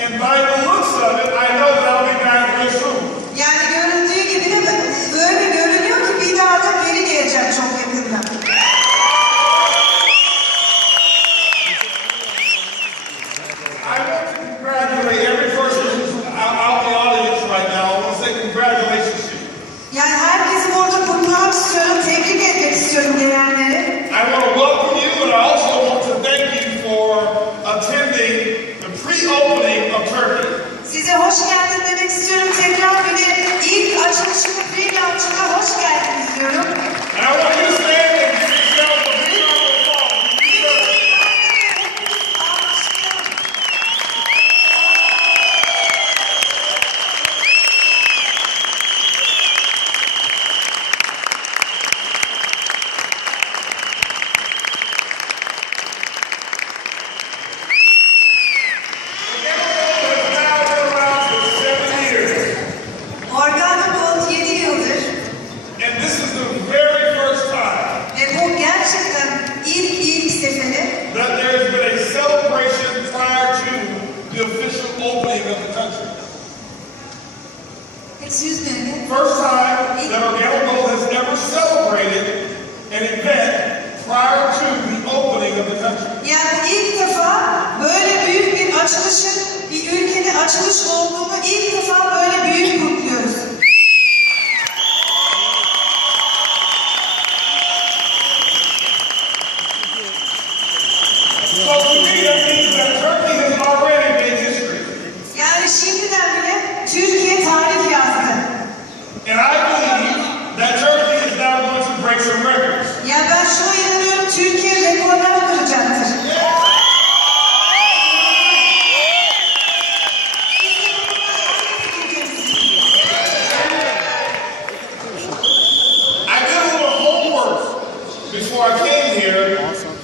And by the looks of it, I know that I'll be back real soon. Yani görüldüğü gibi de böyle görünüyor ki bir daha da geri geleceğim çok yakında. I want to congratulate every person who's out in the audience right now. I want to say congratulations to you. Yani herkesi orada kutlamak istiyorum, tebrik etmek istiyorum gelenleri. I want to welcome you, and I also want to thank you for attending the pre-opening of Turkey. Size hoş geldin demek istiyorum tekrar bir de ilk açılışına, pre-launch'ına hoş geldiniz diyorum. And I want you to stand and give yourself a big round of applause. Excuse me again. First time that Orlando has ever celebrated an event prior to the opening of the country. Yani ilk defa böyle büyük bir açılışın, bir ülkede açılış olduğunu ilk defa böyle büyük kutluyoruz. So to me that means that Turkey has already made history. Yani şimdiden bile Türkiye tarih yazdı. And I believe that Turkey is now going to break some records. Ya ben şuna inanıyorum, Türkiye rekorlar kıracaktır. I did a little homework before I came here,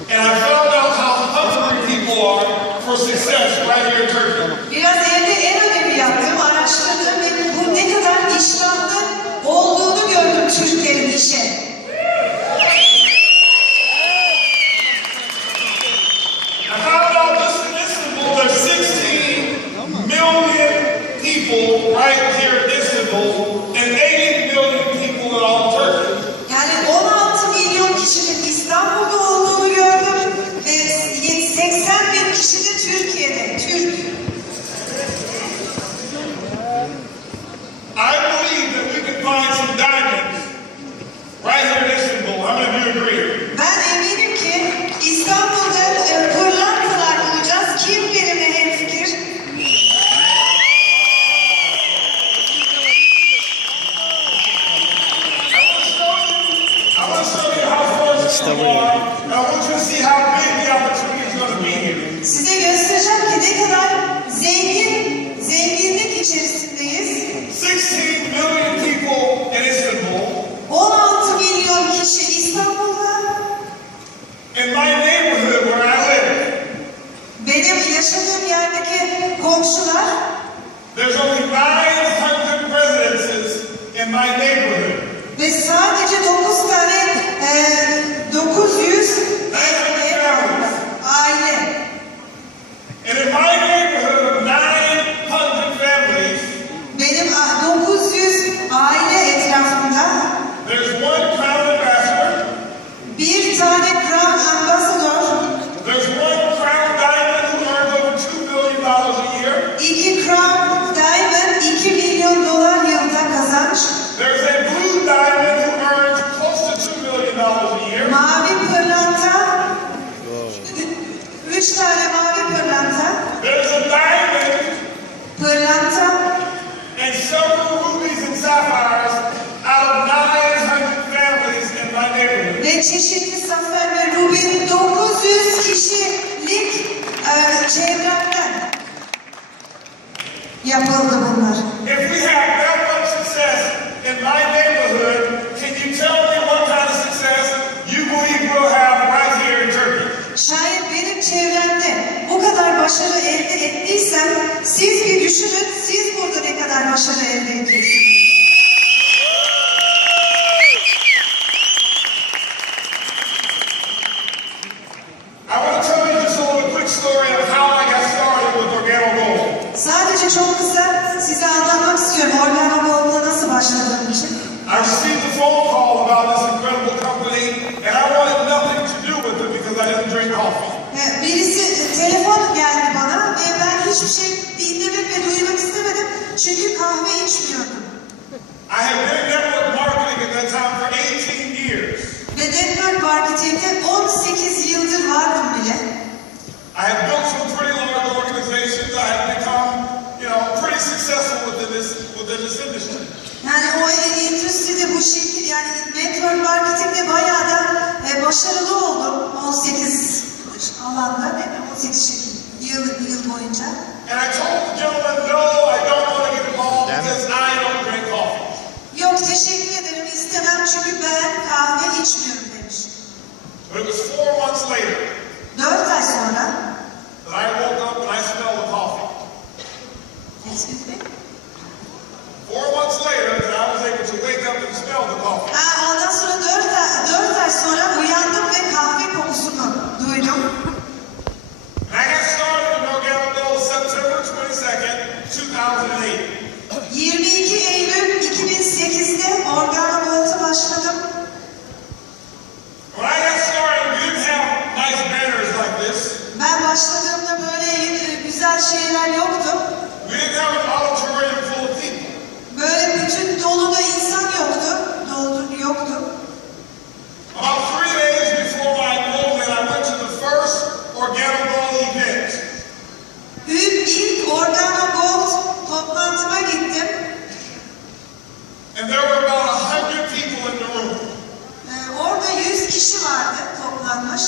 and I found out how hungry people are for success right here in Turkey. Biraz evde el ödevi yaptım, araştırdım ve bu ne kadar iştahlı olduğunu gördüm Türklerin işe. I found out this in Istanbul, there's 16 million people right here in Istanbul, and 80 million people in all Turkey. Yani 16 milyon kişinin İstanbul'da olduğunu gördüm ve 80 bin kişi de Türkiye'de, Türk. I believe that we can find some diamonds right here in Istanbul. How many of you agree? Ben eminim ki İstanbul'da pırlantalar bulacağız. Kim benimle hemfikir? I want to show you how fortunate you are. I want you to see how big the opportunity is going to be here. Size göstereceğim ki ne kadar zenginlik içerisindeyiz. 16 million people in Istanbul. 16 milyon kişi İstanbul'da. In my neighborhood where I live, Benim yaşadığım yerdeki komşular, there's only 900 residences in my neighborhood. ve sadece 900 aile. And in my neighborhood of 900 families, Benim 900 aile etrafında there's one crown ambassador, bir tane Crown Ambassador, there's one crown diamond who earns over $2 billion a year, 2 Crown Diamond, $2 milyon yılda kazanç, there's a blue diamond who earns close to $2 million a year, mavi pırlanta, 3 tane mavi pırlanta, there's a diamond pırlanta and several rubies and sapphires out of 900 families in my neighborhood. ve çeşitli zafer ve rubin 900 kişilik çevremden yapıldı bunlar. If we have that much success in my neighborhood, can you tell me what kind of success you believe we'll have right here in Turkey? Şayet benim çevremde bu kadar başarı elde ettiysem siz bir düşünün, siz burada ne kadar başarı elde ediyorsunuz. I want to tell you just a little quick story of how I got started with Organo Gold. telefon geldi bana ve ben hiçbir şey dinlemek ve duymak istemedim. Çünkü kahve içmiyordum. I had been in network marketing at that time for 18 years. Ve network marketing'de 18 yıldır vardım bile. I had built some pretty large organizations. I had become, pretty successful within this industry. Yani o endüstride bu şekilde yani network marketing'de bayağı da başarılı oldum 18 alanda değil mi? 18 yıl boyunca. And I told the gentleman, no, I don't want to get involved because I don't drink coffee. Yok teşekkür ederim istemem çünkü ben kahve içmiyorum demiş. But it was 4 months later 4 ay sonra that I woke up and I smelled the coffee. Excuse me? 4 months later that I was able to wake up and smell the coffee. Ondan sonra 4 ay sonra uyandım ve kahve kokusunu duydum. And I got started in Organic Gold September 22nd, 2008. 22 Eylül 2008'de Organogold'a başladım. When I got started, we didn't have nice banners like this. Ben başladığımda böyle güzel şeyler yoktu. We didn't have an auditorium full of people. Böyle bütün dolu da insan yoktu. Yoktu. About 3 days before my enrollment, I went to the first Organic Gold event. İlk Organogold toplantıma gittim. And there were about 100 people in the room. Orada 100 kişi vardı toplanmış.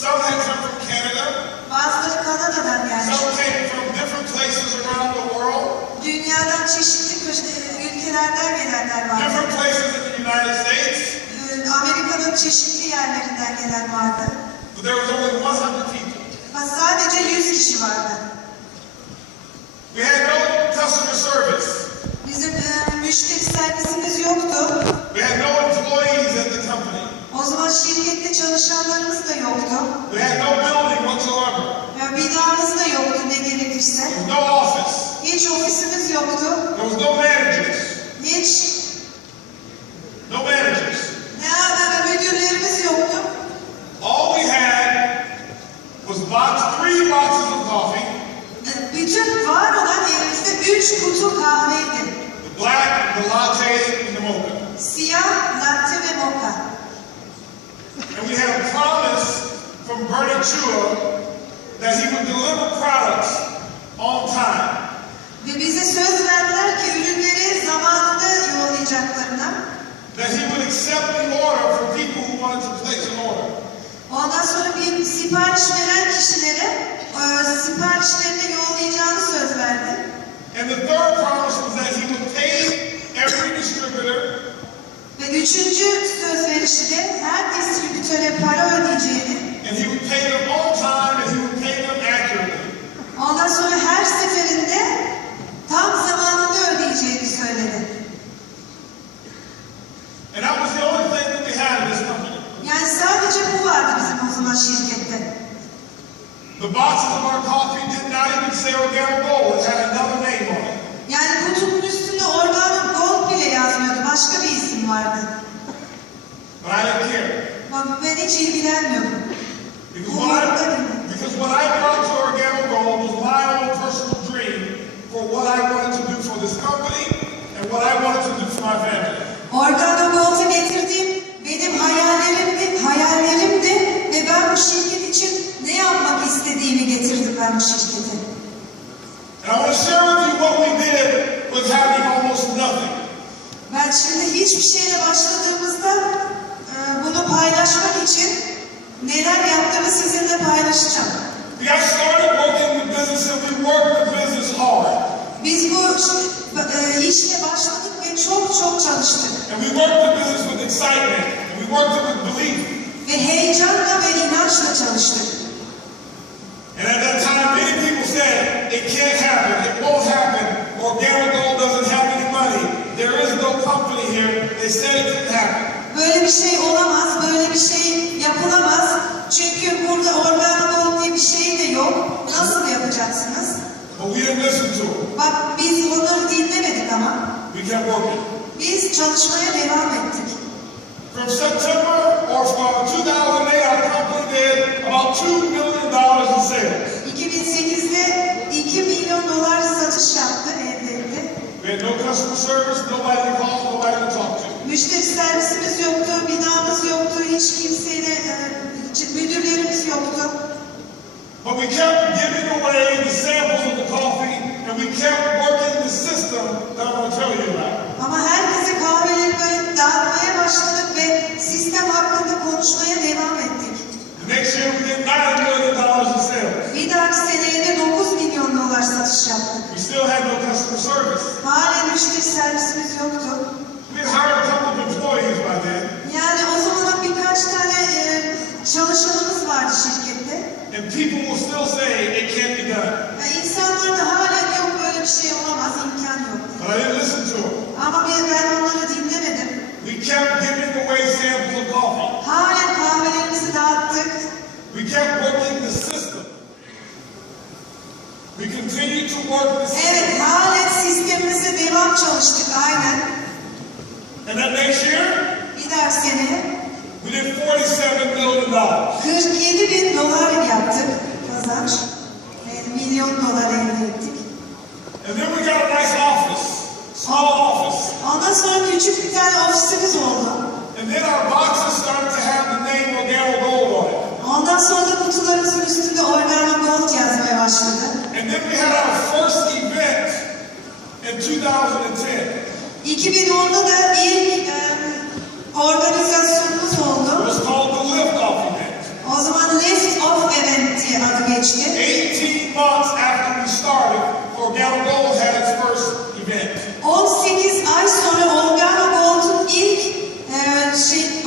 Some had come from Canada. Bazıları Kanada'dan gelmiş. Some came from different places around the world. Dünyadan çeşitli ülkelerden gelenler vardı. Different places in the United States. Amerika'nın çeşitli yerlerinden gelen vardı. But there was only 100 people. Sadece 100 kişi vardı. We had no customer service. Bizim müşteri servisimiz yoktu. We had no employees at the company. O zaman şirkette çalışanlarımız da yoktu. We had no building whatsoever. Binamız da yoktu ne gerekirse. There was no office. Hiç ofisimiz yoktu. There was no managers. Hiç No managers. müdürlerimiz yoktu. All we had was 3 boxes of coffee. Bütün var olan elimizde 3 kutu kahveydi. The black, the latte, and the mocha. Siyah, latte ve mocha. And we had a promise from Bernie Chua that he would deliver products on time. Ve bize söz verdiler ki ürünleri zamanında yollayacaklarına. That he would accept the order for people who wanted to place an order. Ondan sonra bir sipariş veren kişilere siparişlerini yollayacağını söz verdi. And the third promise was that he would pay every distributor. Ve üçüncü söz verişi de her distribütöre para ödeyeceğini. And he would pay them on time and he would pay them accurately. Ondan sonra her seferinde tam zamanında ödeyeceğini söyledi. And that was the only thing that we had in this company. Yani sadece bu vardı bizim o zaman şirkette. The boxes of our coffee did not even say Organic Gold. It had another name on it. Yani kutunun üstünde Organic Gold bile yazmıyordu. Başka bir isim vardı. But I didn't care. Ben hiç ilgilenmiyordum. Because what I brought to Organic Gold was my own personal dream for what I wanted to do for this company and what I wanted to do for my family. Organogold'u getirdiğim benim hayallerimdi ve ben bu şirket için ne yapmak istediğimi getirdim ben bu şirkete. And I want to share with you what we did with having almost nothing. Ben şimdi hiçbir şeyle başladığımızda bunu paylaşmak için neler yaptığımı sizinle paylaşacağım. We got started working the business and we worked the business hard. Biz bu işle başladık ve çok çalıştık. And we worked the business with excitement and we worked it with belief. Ve heyecanla ve inançla çalıştık. And at that time many people said it can't happen, it won't happen. Organic Gold doesn't have any money. There is no company here. They said it couldn't happen. Böyle bir şey olamaz, böyle bir şey yapılamaz. Çünkü burada Organogold diye bir şey de yok. Nasıl yapacaksınız? But we didn't listen to them. Bak biz onları dinlemedik ama. We kept working. Biz çalışmaya devam ettik. From September or from 2008, our company did about $2 million in sales. 2008'de 2 milyon dolar satış yaptı, elde etti. We had no customer service, nobody to call, nobody to talk to. Müşteri servisimiz yoktu, binamız yoktu, hiç kimseyle, müdürlerimiz yoktu. But we kept giving away the samples of the coffee, and we kept working the system that I'm going to tell you about. Ama herkese kahveleri böyle dağıtmaya başladık ve sistem hakkında konuşmaya devam ettik. The next year we did $9 million in sales. Bir dahaki seneye de 9 milyon dolar satış yaptık. We still had no customer service. Halen müşteri servisimiz yoktu. We had hired a couple of employees by then. Yani o zamana birkaç tane çalışanımız vardı şirkette. And people will still say it can't be done. İnsanlar da halen yok, böyle bir şey olamaz, imkan yok. But I didn't listen to them. Ama ben onları dinlemedim. We kept giving away samples of coffee. Halen kahvelerimizi dağıttık. We kept working the system. We continued to work the system. Evet, halen sistemimize devam çalıştık, aynen. And that next year, Bir dahaki sene we did $47 million. 47 bin dolar yaptık kazanç. Milyon dolar elde ettik. And then we got a nice office, small office. Ondan sonra küçük bir tane ofisimiz oldu. And then our boxes started to have the name Organo Gold on it. Ondan sonra da kutularımızın üstünde Organo Gold yazmaya başladı. And then we had our first event in 2010. 2010'da da ilk organizasyonumuz It oldu. was called the Lift Off Event. O zaman Lift Off Event diye adı geçti. 18 months after we started, Organo Gold had its first event. 18 ay sonra Organo Gold'un ilk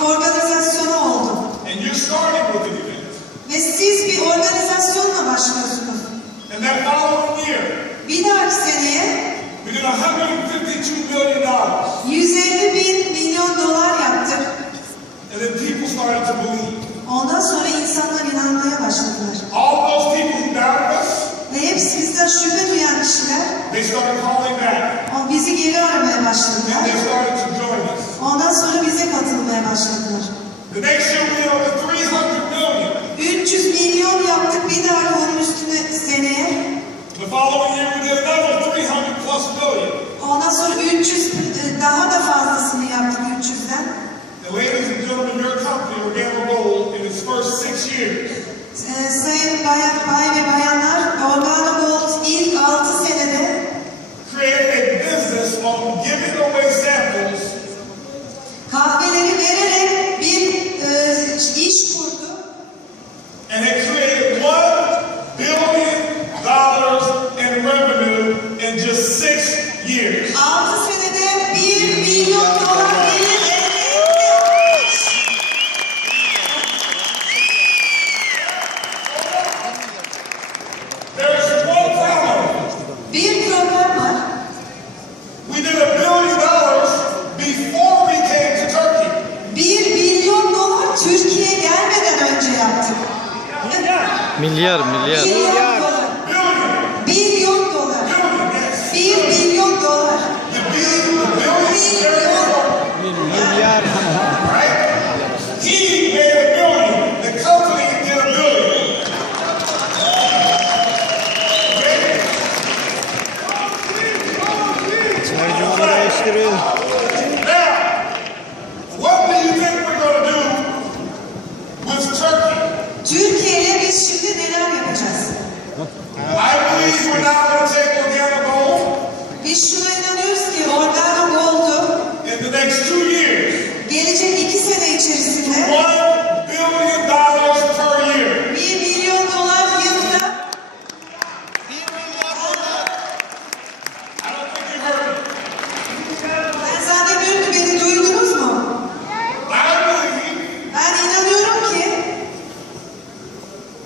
organizasyonu oldu. And you're starting with an event. Ve siz bir organizasyonla başlıyorsunuz. And that following year, Bir dahaki seneye we did $152 million. 150 bin milyon dolar yaptık. And then people started to believe. Ondan sonra insanlar inanmaya başladılar. All those people who doubted us, Ve hepsi bizden şüphe duyan kişiler, they started calling back. o bizi geri aramaya And başladılar. they started to join us. Ondan sonra bize katılmaya başladılar. The next year we did over 300 million. 300 milyon yaptık bir daha onun üstüne seneye. The following year we did another 300 plus million. Ondan sonra 300 daha da fazlasını yaptık 300'den. And ladies and gentlemen, your company, Organo Gold, in its first 6 years, Sayın bay ve bayanlar, Organo Gold ilk 6 senede created a business on giving away samples kahveleri vererek bir iş kurdu. and had created $1 billion in revenue in just 6 years. 6 senede 1 milyon dolar gelir elde etti. There's one problem. Bir problem var. We did $1 billion before we came to Turkey. 1 milyon dolar Türkiye'ye gelmeden önce yaptık. Milyar. Milyon dolar. Billion. Milyon dolar. Billion, yes. 1 milyon dolar. The billion, Milyar. right? He made $1 billion. The company did $1 billion. Çaycıları değiştirin. Now, what do you think we're going to do with Turkey? Türkiye ile biz şimdi neler yapacağız? I believe we're not going to take Organo Gold Biz şuna inanıyoruz ki Organo Gold'u in the next 2 years. gelecek 2 sene içerisinde $1 billion per year. 1 milyon dolar yılda I don't think you heard me. ben zannediyorum ki beni duydunuz mu? I believe Ben inanıyorum ki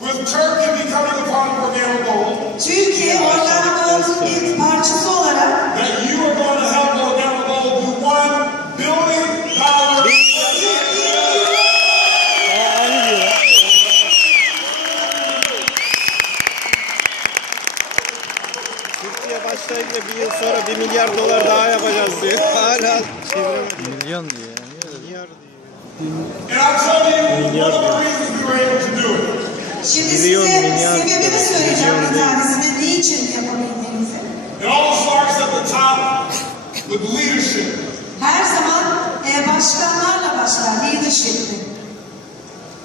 with Turkey becoming a part of Organo Gold, Türkiye Organo Gold'un bir parçası olarak that you are going to help Organo Gold do $1 billion. Aynı diyor. Türkiye başlayınca bir yıl sonra 1 milyar dolar daha yapacağız diyor. Hala çeviremedim. Milyon diyor yani. Milyar diyor. And I'll tell you one of the reasons we were able to do it. Şimdi size sebebini söyleyeceğim bir tanesini. Niçin yapabildiğinizi. It all starts at the top with leadership. Her zaman başkanlarla başlar, leadership.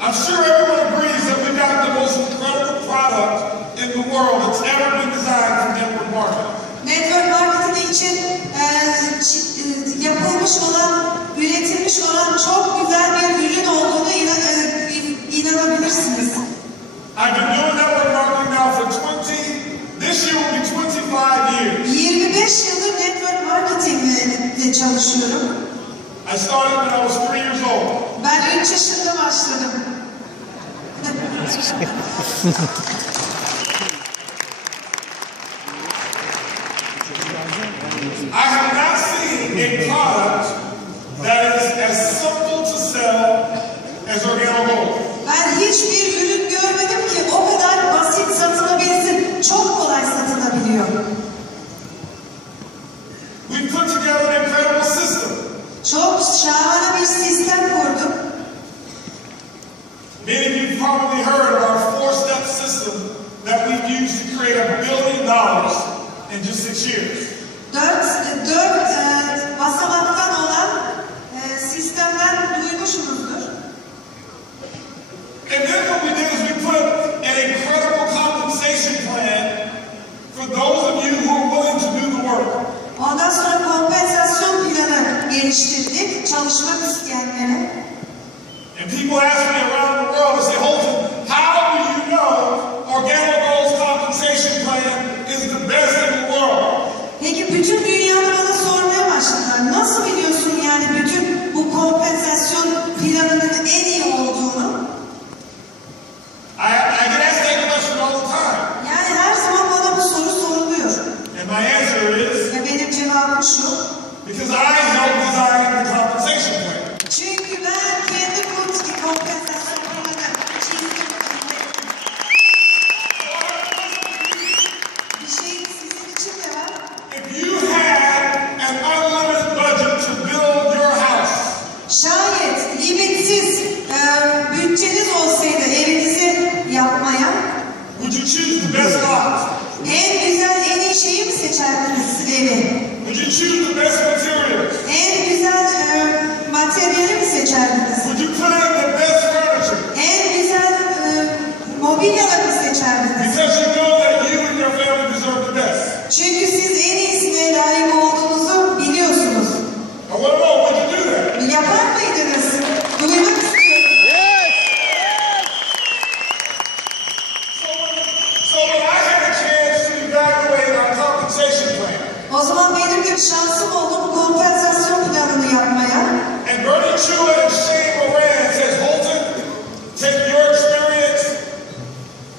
I'm sure everyone agrees that we got the most incredible product in the world that's ever been designed for network marketing. Network marketing için yapılmış olan, üretilmiş olan çok güzel bir ürün olduğunu inanabilirsiniz. I've been doing network marketing now for this year will be 25 years. 25 yıldır network marketing'de çalışıyorum. I started when I was 3 years old. Ben 3 yaşında başladım. I have not seen a product that is as simple to sell as organo gold. Ben hiçbir ürün görmedim ki o kadar basit satılabilsin, çok kolay satılabiliyor. We put together an incredible system. Çok şahane bir sistem kurduk. Many of you probably heard of our 4-step system that we've used to create $1 billion in just 6 years. Dört basamaktan olan sistemden duymuşsunuzdur. And then what we did is we put an incredible compensation plan for those of you who are willing to do the work. Ondan sonra kompensasyon planı geliştirdik çalışmak isteyenlere. And people ask me around the world, they say, Holton, how do you know Organo Gold's compensation plan is the best in the world? Peki bütün dünyada bana sormaya başladılar. Nasıl biliyorsun yani bütün bu kompensasyon planının en iyi olduğunu? I get asked that question all the time. Yani her zaman bana bu soru soruluyor. And my answer is, Ve benim cevabım şu. because I helped design the compensation plan. Çünkü ben kendi kompensasyon planını çizdim. Bir şey sizin için de var. If you had an unlimited budget to build your house, Şayet limitsiz bütçeniz olsaydı evinizi yapmaya would you choose the best lot? en güzel, en iyi şeyi mi seçerdiniz evi? Would you choose the best materials? En güzel materyali mi seçerdiniz? Would you put in the best furniture? En güzel mobilyaları mı seçerdiniz? Because you know that you and your family deserve the best. Çünkü siz en iyisine layık olduğunuzu biliyorsunuz. I want to know, would you do that? Yapar mıydınız? Duymak istiyorum. So when I had a chance to evaluate our compensation plan, O zaman benim bir şansım oldu bu kompensasyon planını yapmaya. and Bernie Chua and Shane Moran says, Holton, take your experience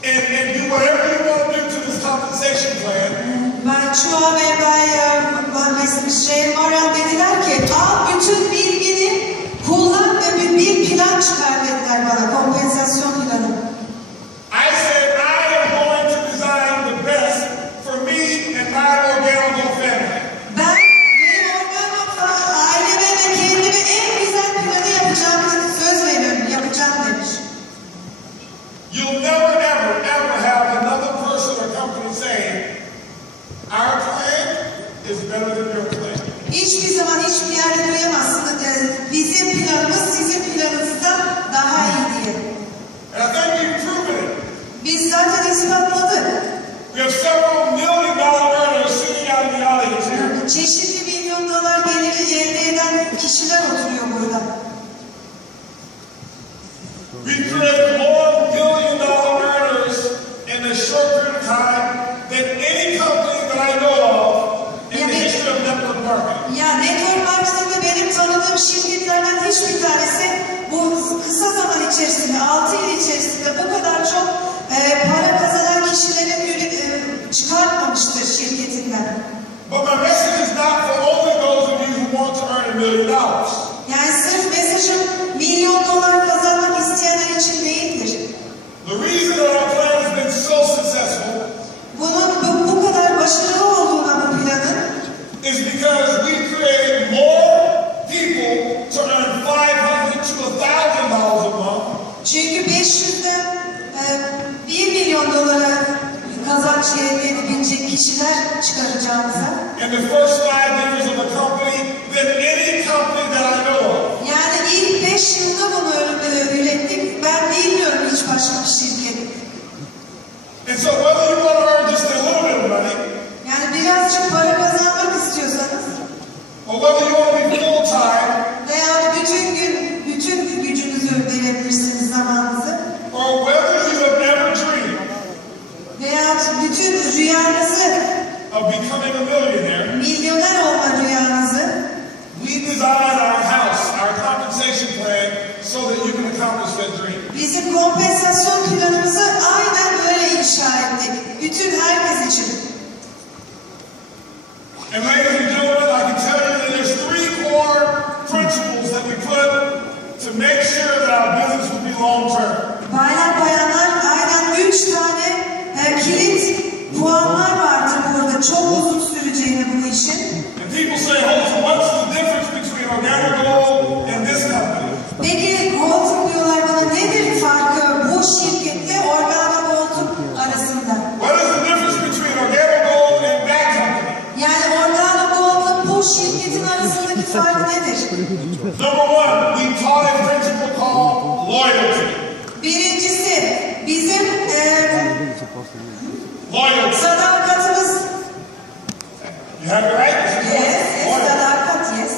and do whatever you want to do to this compensation plan. Ben Chua ve Şey Moran dediler ki al bütün bilgini kullan ve bir plan çıkar dediler bana kompensasyon planı. I said, I am going to design the best for me and my Organo Gold family. Ben benim organımla aileme ve kendime en güzel planı yapacağımı söz veriyorum, yapacağım demiş. You'll never, ever, ever have another person or company saying, our plan is better than your plan. Hiçbir zaman hiçbir yerde duyamazsınız. Bizim planımız sizin planınızdan daha iyi diye. And I think we've proven it. Biz zaten ispatladık. We have several $1 million earners sitting out in the audience here. Çeşitli milyon dolar geliri elde eden kişiler oturuyor burada. We've created more $1 million earners in a short period of time than any company that I know of in the history of network marketing. Ya network marketing'de benim tanıdığım şirketlerden hiçbir tanesi bu kısa zaman içerisinde, 6 yıl içerisinde bu kadar çok para kazanan kişilerin çıkartmamıştır şirketinden. But my message is not for only those of you who want to earn $1 million. Yani sırf mesajım milyon dolar kazanmak isteyenler için değildir. The reason that our plan has been so successful Bunun bu kadar başarılı olduğuna bu planın is because we created more people to earn $500 to $1,000 a month çünkü 500'den karşıya elde edebilecek kişiler çıkaracağımıza. In the first 5 years of the company than any company that I know of. Yani ilk 5 yılda bunu ürettik. Ben bilmiyorum hiç başka bir şirket. And so whether you want to earn just a little bit of money, Yani birazcık para kazanmak istiyorsanız or whether you want to be full time, veya bütün gün bütün gücünüzü verebilirsiniz, zamanınızı. or whether you have ever dreamed Veya bütün rüyanızı, of becoming a millionaire, milyoner olma rüyanızı, we designed our house, our compensation plan, so that you can accomplish that dream. bizim kompensasyon planımızı aynen böyle inşa ettik. Bütün herkes için. And ladies and gentlemen, I can tell you that there's 3 core principles that we put to make sure that our business will be long term. Baylar bayanlar, aynen 3 tane kilit puanlar vardır burada. Çok uzun süreceğini bu işin. And people say, Holton, what's the difference between Organic Gold and this company? Peki Holton diyorlar bana, nedir farkı bu şirketle Organa Holton arasında? What is the difference between Organic Gold and that company? Yani Organa Holton bu şirketin arasındaki fark nedir? Number 1, we taught a principle called loyalty. Birincisi bizim Loyalty. sadakatimiz. You have it right? Yes, Loyalty. sadakat, yes.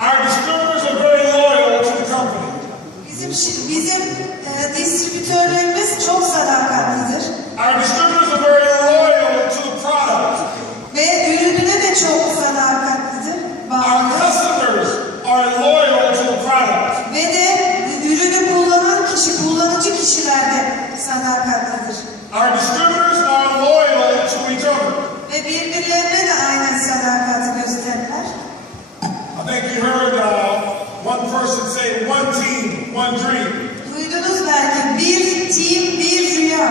Our distributors are very loyal to the company. Bizim distribütörlerimiz çok sadakatlidir. Our distributors are very loyal to the product. Ve ürününe de çok sadakatlidir. Our Bağlıdır. customers are loyal to the product. Ve de ürünü kullanan kişi, kullanıcı kişiler de sadakatlidir. Our distributors are loyal to each other. Ve birbirlerine de aynen sadakati gösterirler. I think you heard one person say, one team, one dream. Duydunuz belki, bir team, bir rüya.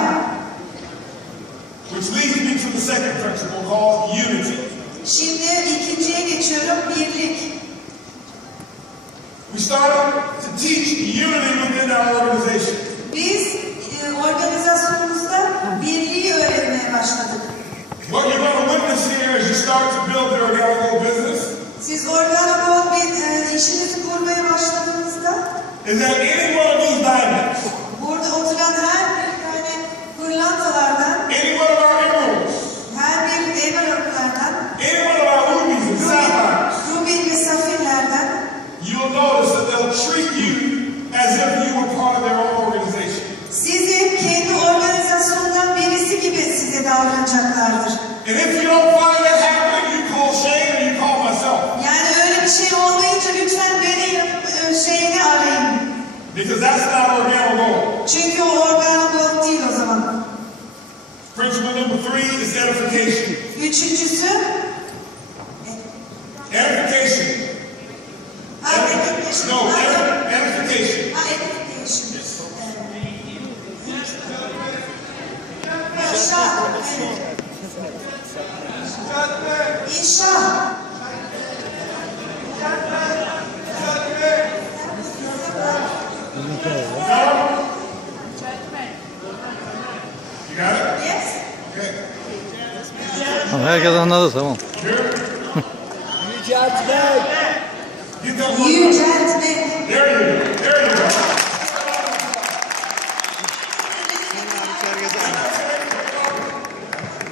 Which leads me to the second principle called unity. Şimdi ikinciye geçiyorum, birlik. We started to teach unity within our organization. Biz organizasyonumuzda birliği öğretmeye başladık. What you're going to witness here as you start to build your organic gold business Siz Organa bir işinizi kurmaya başladığınızda is that any one of these diamonds, burada oturan her bir tane pırlantalardan, any one of our emeralds, her bir emeraldlardan, any one of our rubies and sapphires, rubin ve safirlerden you'll notice that they'll treat you as if you were part of their own organization. sizi kendi organizasyonundan birisi gibi size davranacaklardır. And if you don't find that happening, you call Shane or you call myself. Yani öyle bir şey olmayınca lütfen beni şeyini arayın. Because that's not organic gold. Çünkü o Organa değil o zaman. Principle number 3 is edification. Üçüncüsü Edification. edification. No, edification. Edification. İnşa. İnşa. You got it? Yes. Okay. Tamam, herkes anladı, tamam. Yüceltmek. Get that one. Yüceltmek. There you go. There you go.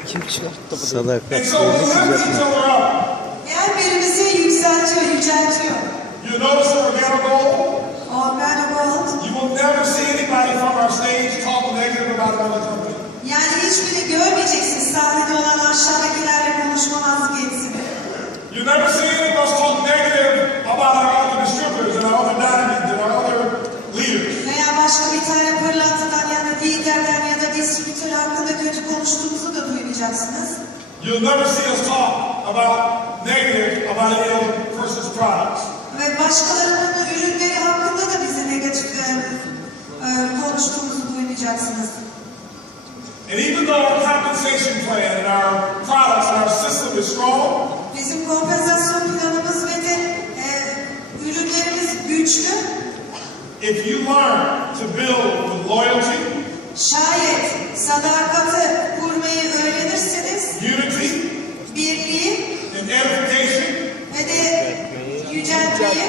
Kim çıkarttı? Sadakat. And so we lift each other up. Her birimizi yükseltiyor, yüceltiyor. You notice that organic gold? Organa Gold. You will never see anybody from our stage talk negative about another company. Yani hiçbirini görmeyeceksiniz. Sahnede olan aşağıdakilerle konuşmamazlık etsin. You never see any of us talk negative about our other distributors and our other diamonds and our other leaders. Veya başka bir tane pırlantadan ya da liderden ya da distribütör hakkında kötü konuştuğumuzu da duymayacaksınız. You'll never see us talk about negative about any other person's products. Ve başkalarının ürünleri hakkında da bize negatif konuştuğumuzu duymayacaksınız. And even though our compensation plan and our products and our system is strong, Bizim kompensasyon planımız ve de ürünlerimiz güçlü. if you learn to build with loyalty, Şayet sadakati kurmayı öğrenirseniz, unity, birliği and edification, ve de yüceltmeyi,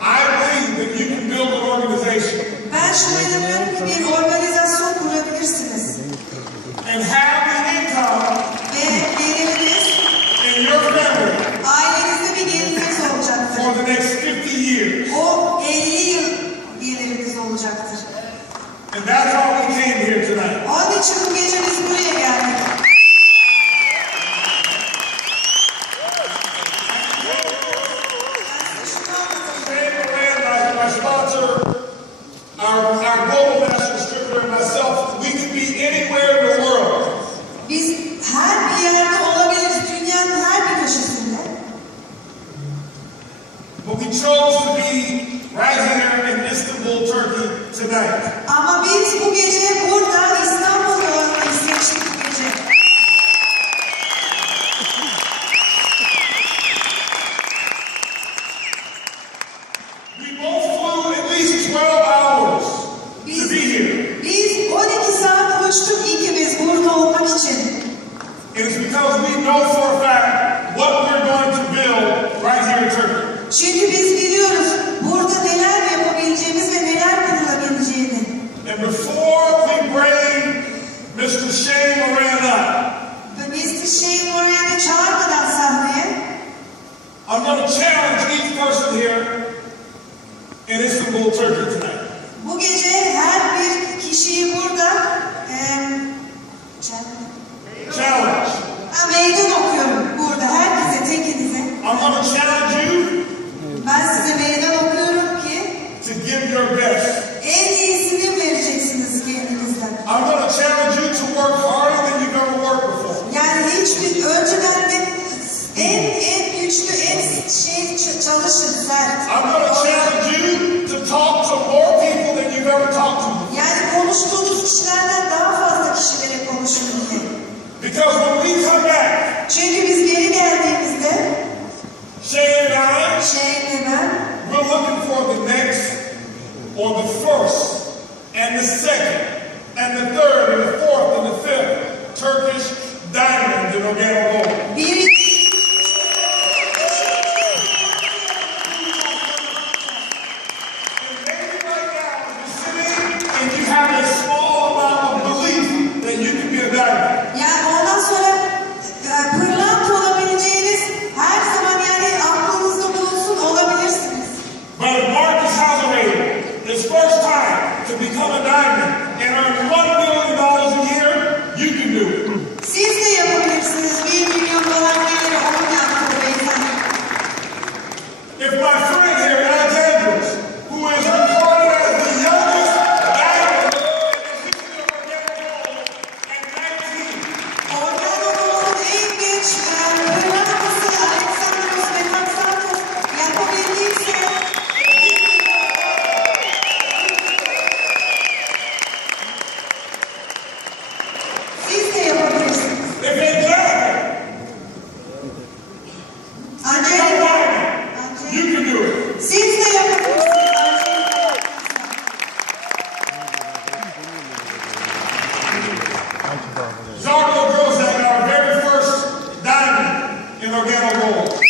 I believe that you can build an organization ben şuna inanıyorum ki bir organizasyon kurabilirsiniz. and have the income Ve geliriniz, in your family ailenizde bir geliriniz olacaktır. for the next 50 years. O 50 yıl geliriniz olacaktır. And that's why we came here tonight. Onun için bu gece biz buraya geldik. My sponsor, our global master distributor, and myself, we could be anywhere in the world. Biz her bir yerde olabiliriz, dünyanın her bir köşesinde. But we chose to be right here in Istanbul, Turkey tonight. Ama biz bu gece burada İstanbul'da olmayı seçtik bu gece. We both flew at least 12 hours to be here. Biz 12 saat uçtuk ikimiz burada olmak için. And it's because we know for a fact what we're going to build right here in Turkey. Çünkü biz biliyoruz burada neler yapabileceğimiz ve neler kurulabileceğini. And before we bring Mr. Shane Moran up, Ve Mr. Shane Moran'ı çağırmadan sahneye, I'm going to challenge each person here in Istanbul, Turkey tonight. bu gece her bir kişiyi burada Challenge. meydan okuyorum burada herkese tekinize. I'm going to challenge you Ben size meydan okuyorum ki to give your best. en iyisini vereceksiniz kendinizden. I'm going to challenge you to work harder than you've ever worked before. Yani hiçbir önceden de en güçlü çalışın sert. I'm going to challenge you to talk to more people than you've ever talked to. Yani konuştuğunuz kişilerden daha fazla kişilere konuşun diye. Because when we come back, Çünkü biz geri geldiğimizde Shane and Şeyle ben we're looking for the next, or the first, and the second, and the third, and the fourth, and the fifth Turkish diamonds in organo gold. bir And maybe right now, you're sitting and you have a small amount of belief that you can be a diamond. yani ondan sonra pırlanta olabileceğiniz her zaman yani aklınızda bulunsun olabilirsiniz. But if Marcus Houserader, his first time to become a diamond and earn $1 million a year, you can do it. Siz de yapabilirsiniz. $1 milyon geliri onun yaptığı beyefendi. If my friend here, Alexandros, who is recorded as the youngest diamond in the history of organo gold at 19, Organo'nun en genç pırlantası Alexandros ve Maxantos yapabildiyse siz de yapabilirsiniz. if Angelica, Angelica, you can do it. siz de yapabilirsiniz. Zarko Grozak, our very first diamond in organo gold.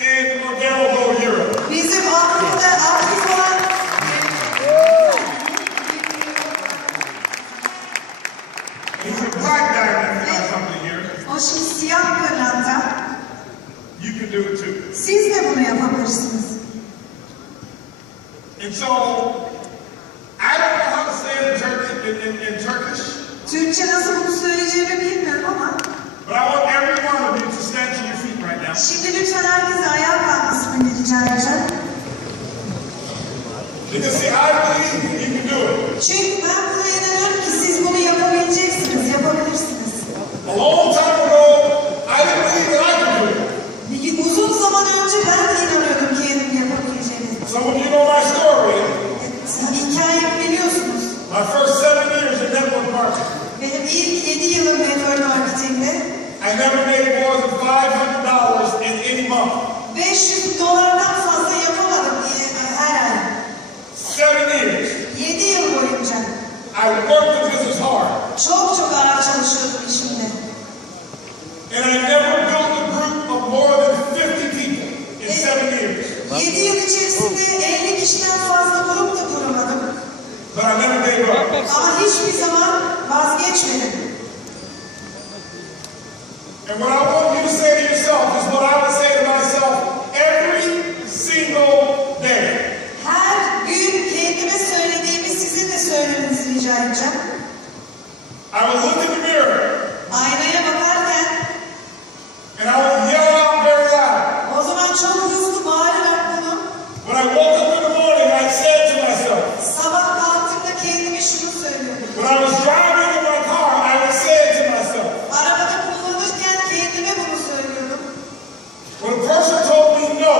In organo gold Europe. Bizim aklımızda aktif olan He's a black diamond in our company here. o şimdi siyah pırlanta. You can do it too. Siz de bunu yapabilirsiniz. And so, I don't know how to say it in Turkish, Türkçe nasıl bunu söyleyeceğimi bilmiyorum ama but I want every one of you to stand to your feet right now. şimdi lütfen herkese ayağa kalkmasını rica edeceğim. Because see, I believe you can do it. Çünkü ben buna inanıyorum ki siz bunu yapabileceksiniz, yapabilirsiniz. A long time ago, I didn't believe that I could do it. Uzun zaman önce ben de inanıyordum kendim yapabileceğimi. Some of you know my story. Hikayemi biliyorsunuz. My first 7 years in network marketing. Benim ilk 7 yılım network marketing'de I never made more than $500 Çok çok ağır çalışıyordum işimde. And I never built a group of more than 50 people in 7 years. 7 yıl içerisinde 50 kişiden fazla grup da kuramadım. But I never gave up. Ama hiçbir zaman vazgeçmedim. And what I want you to say to yourself is what I would say to myself every single day. Her gün kendime söylediğimi sizin de söylemenizi rica edeceğim. I will look in the mirror Aynaya bakarken and I will yell out very loud. o zaman çok hızlı bağırarak bunu When I woke up in the morning, I said to myself, sabah kalktığımda kendime şunu söylüyorum. when I was driving in my car, I would say it to myself. Arabada kullanırken kendime bunu söylüyorum. When a person told me no,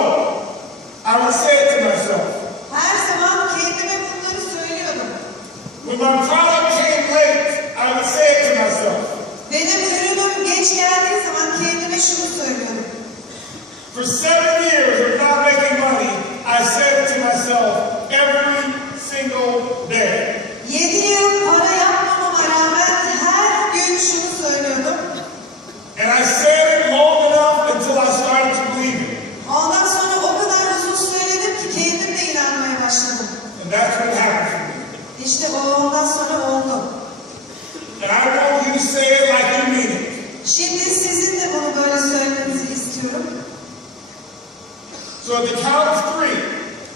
I would say it to myself. Her zaman kendime bunları söylüyorum. When my product came late, I would say it to myself. Benim ürünüm geç geldiği zaman kendime şunu söylüyorum. For 7 years of not making money, I said it to myself every single day. 7 yıl para yapmamama rağmen her gün şunu söylüyordum. And I said it long enough until I started to believe it. Ondan sonra o kadar uzun söyledim ki kendim de inanmaya başladım. And that's what happened to me. İşte o ondan sonra oldu. And I want you to say it like you mean it. Şimdi sizin de bunu böyle söylemenizi istiyorum. So at the count of 3,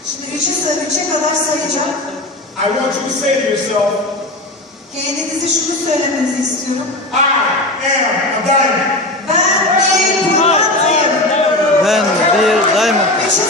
Şimdi 3'e kadar sayacağım. I want you to say to yourself, Kendinize şunu söylemenizi istiyorum. I am a diamond. Ben bir pırlantayım. Ben bir diamond. 3'e